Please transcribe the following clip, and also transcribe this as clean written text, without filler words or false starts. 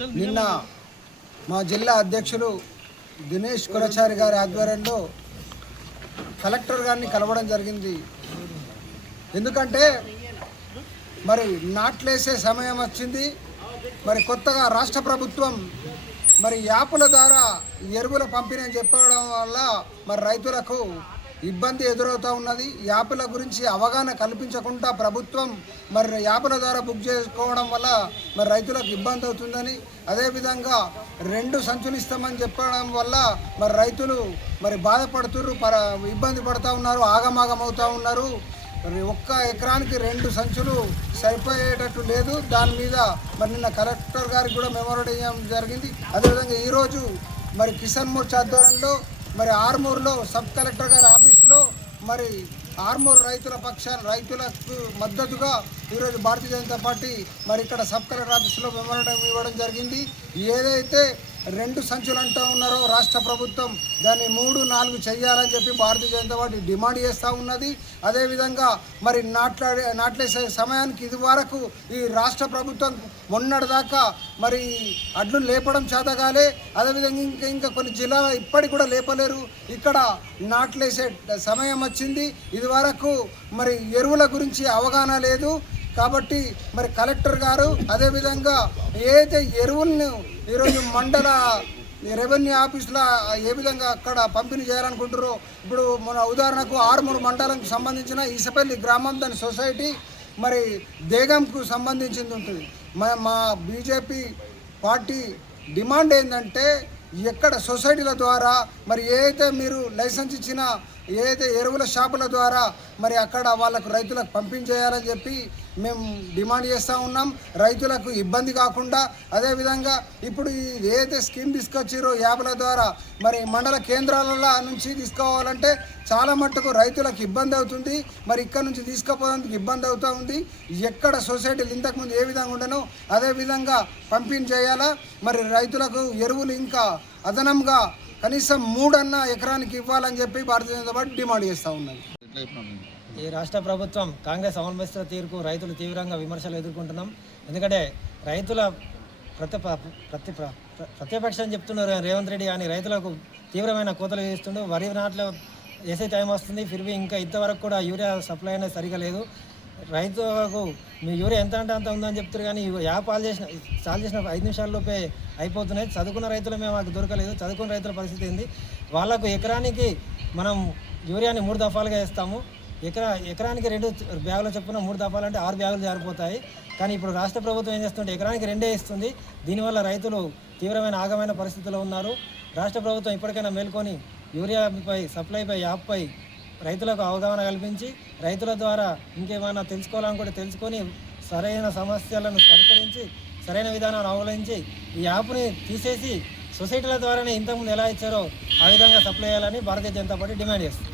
నిన్న మా జిల్లా అధ్యక్షులు దినేష్ కులచారి గారి ఆధ్వర్యంలో కలెక్టర్ గారిని కలవడం జరిగింది. ఎందుకంటే మరి నాట్లేసే సమయం వచ్చింది. మరి కొత్తగా రాష్ట్ర ప్రభుత్వం మరి యాపుల ద్వారా ఎరువుల పంపిణీ చెప్పడం వల్ల మరి రైతులకు ఇబ్బంది ఎదురవుతూ ఉన్నది. యాపుల గురించి అవగాహన కల్పించకుండా ప్రభుత్వం మరి యాపుల ద్వారా బుక్ చేసుకోవడం వల్ల మరి రైతులకు ఇబ్బంది అవుతుందని, అదేవిధంగా 2 సంచులు ఇస్తామని చెప్పడం వల్ల మరి రైతులు మరి బాధపడుతున్నారు, ఇబ్బంది పడుతూ ఉన్నారు, ఆగమాగం అవుతూ ఉన్నారు. మరి 1 ఎకరానికి 2 సంచులు సరిపోయేటట్టు లేదు. దాని మీద మరి నిన్న కలెక్టర్ గారికి కూడా మెమోరాండం ఇవ్వడం జరిగింది. అదేవిధంగా ఈరోజు మరి కిసాన్ మోర్చా ఆధ్వర్యంలో మరి ఆర్మూర్లో సబ్ కలెక్టర్ గారి ఆఫీస్లో మరి ఆర్మూర్ రైతులకు మద్దతుగా ఈరోజు భారతీయ జనతా పార్టీ మరి ఇక్కడ సబ్ కలెక్టర్ ఆఫీస్లో మెమోరాండం ఇవ్వడం జరిగింది. ఏదైతే 2 సంచులు అంటూ ఉన్నారో రాష్ట్ర ప్రభుత్వం దాన్ని 3, 4 చేయాలని చెప్పి భారతీయ జనతా పార్టీ డిమాండ్ చేస్తూ ఉన్నది. అదేవిధంగా మరి నాట్లేసే సమయానికి ఇది వరకు ఈ రాష్ట్ర ప్రభుత్వం మొన్నటిదాకా మరి అడ్లు లేపడం చేతగాలే. అదేవిధంగా ఇంకా కొన్ని జిల్లాలో ఇప్పటికి కూడా లేపలేరు. ఇక్కడ నాట్లేసే సమయం వచ్చింది. ఇది వరకు మరి ఎరువుల గురించి అవగాహన లేదు. కాబట్టి మరి కలెక్టర్ గారు అదేవిధంగా ఏదైతే ఎరువులను ఈరోజు మండల రెవెన్యూ ఆఫీసులో ఏ విధంగా అక్కడ పంపిణీ చేయాలనుకుంటారో, ఇప్పుడు మన ఉదాహరణకు ఆర్మూరు మండలంకు సంబంధించిన ఈసపల్లి గ్రామం దాని సొసైటీ మరి దేగంకు సంబంధించింది ఉంటుంది. మా బీజేపీ పార్టీ డిమాండ్ ఏంటంటే ఎక్కడ సొసైటీల ద్వారా మరి ఏదైతే మీరు లైసెన్స్ ఇచ్చిన ఏదైతే ఎరువుల షాపుల ద్వారా మరి అక్కడ వాళ్ళకు రైతులకు పంపించేయాలని చెప్పి మేము డిమాండ్ చేస్తూ ఉన్నాం. రైతులకు ఇబ్బంది కాకుండా అదేవిధంగా ఇప్పుడు ఏదైతే స్కీమ్ తీసుకొచ్చారో యాప్ల ద్వారా మరి మండల కేంద్రాల నుంచి తీసుకోవాలంటే చాలా మట్టుకు రైతులకు ఇబ్బంది అవుతుంది. మరి ఇక్కడ నుంచి తీసుకుపోవడానికి ఇబ్బంది అవుతూ ఉంది. ఎక్కడ సొసైటీలు ఇంతకుముందు ఏ విధంగా ఉండనో అదేవిధంగా పంపిణీ చేయాలా. మరి రైతులకు ఎరువులు ఇంకా అదనంగా కనీసం 3 ఎకరానికి ఇవ్వాలని చెప్పి భారతీయ జనతా పార్టీ డిమాండ్ చేస్తూ ఉన్నది. ఈ రాష్ట్ర ప్రభుత్వం కాంగ్రెస్ అవలంబిస్తున్న తీరుకు రైతులు తీవ్రంగా విమర్శలు ఎదుర్కొంటున్నాం. ఎందుకంటే రైతుల ప్రతిపక్షం చెప్తున్నారు రేవంత్ రెడ్డి కానీ రైతులకు తీవ్రమైన కోతలు వేస్తుండు. వరి నాట్లో వేసే టైం వస్తుంది, ఫిర్వి ఇంకా ఇంతవరకు కూడా యూరియా సప్లై అనేది సరిగా లేదు. రైతులకు మీ యూరియా ఎంత అంటే అంత ఉందని చెప్తారు కానీ చాలు చేసిన 5 నిమిషాల్లోపే అయిపోతున్నాయి. చదువుకున్న రైతులు మేము మాకు దొరకలేదు. చదువుకున్న రైతుల పరిస్థితి ఏంది? వాళ్ళకు ఎకరానికి మనం యూరియాని 3 దఫాలుగా వేస్తాము. ఎకరానికి 2 బ్యాగులు చొప్పున 3 దఫాలు అంటే 6 బ్యాగులు జారిపోతాయి. కానీ ఇప్పుడు రాష్ట్ర ప్రభుత్వం ఏం చేస్తుంటే ఎకరానికి 2 ఇస్తుంది. దీనివల్ల రైతులు తీవ్రమైన ఆగమైన పరిస్థితుల్లో ఉన్నారు. రాష్ట్ర ప్రభుత్వం ఇప్పటికైనా మేల్కొని యూరియాపై సప్లైపై యాప్పై రైతులకు అవగాహన కల్పించి రైతుల ద్వారా ఇంకేమైనా తెలుసుకోవాలనుకుంటే తెలుసుకొని సరైన సమస్యలను పరిష్కరించి సరైన విధానాన్ని అవలంబించి ఈ యాప్ని తీసేసి సొసైటీల ద్వారానే ఇంతకుముందు ఎలా ఇచ్చారో ఆ విధంగా సప్లై చేయాలని భారతీయ జనతా పార్టీ డిమాండ్ చేస్తుంది.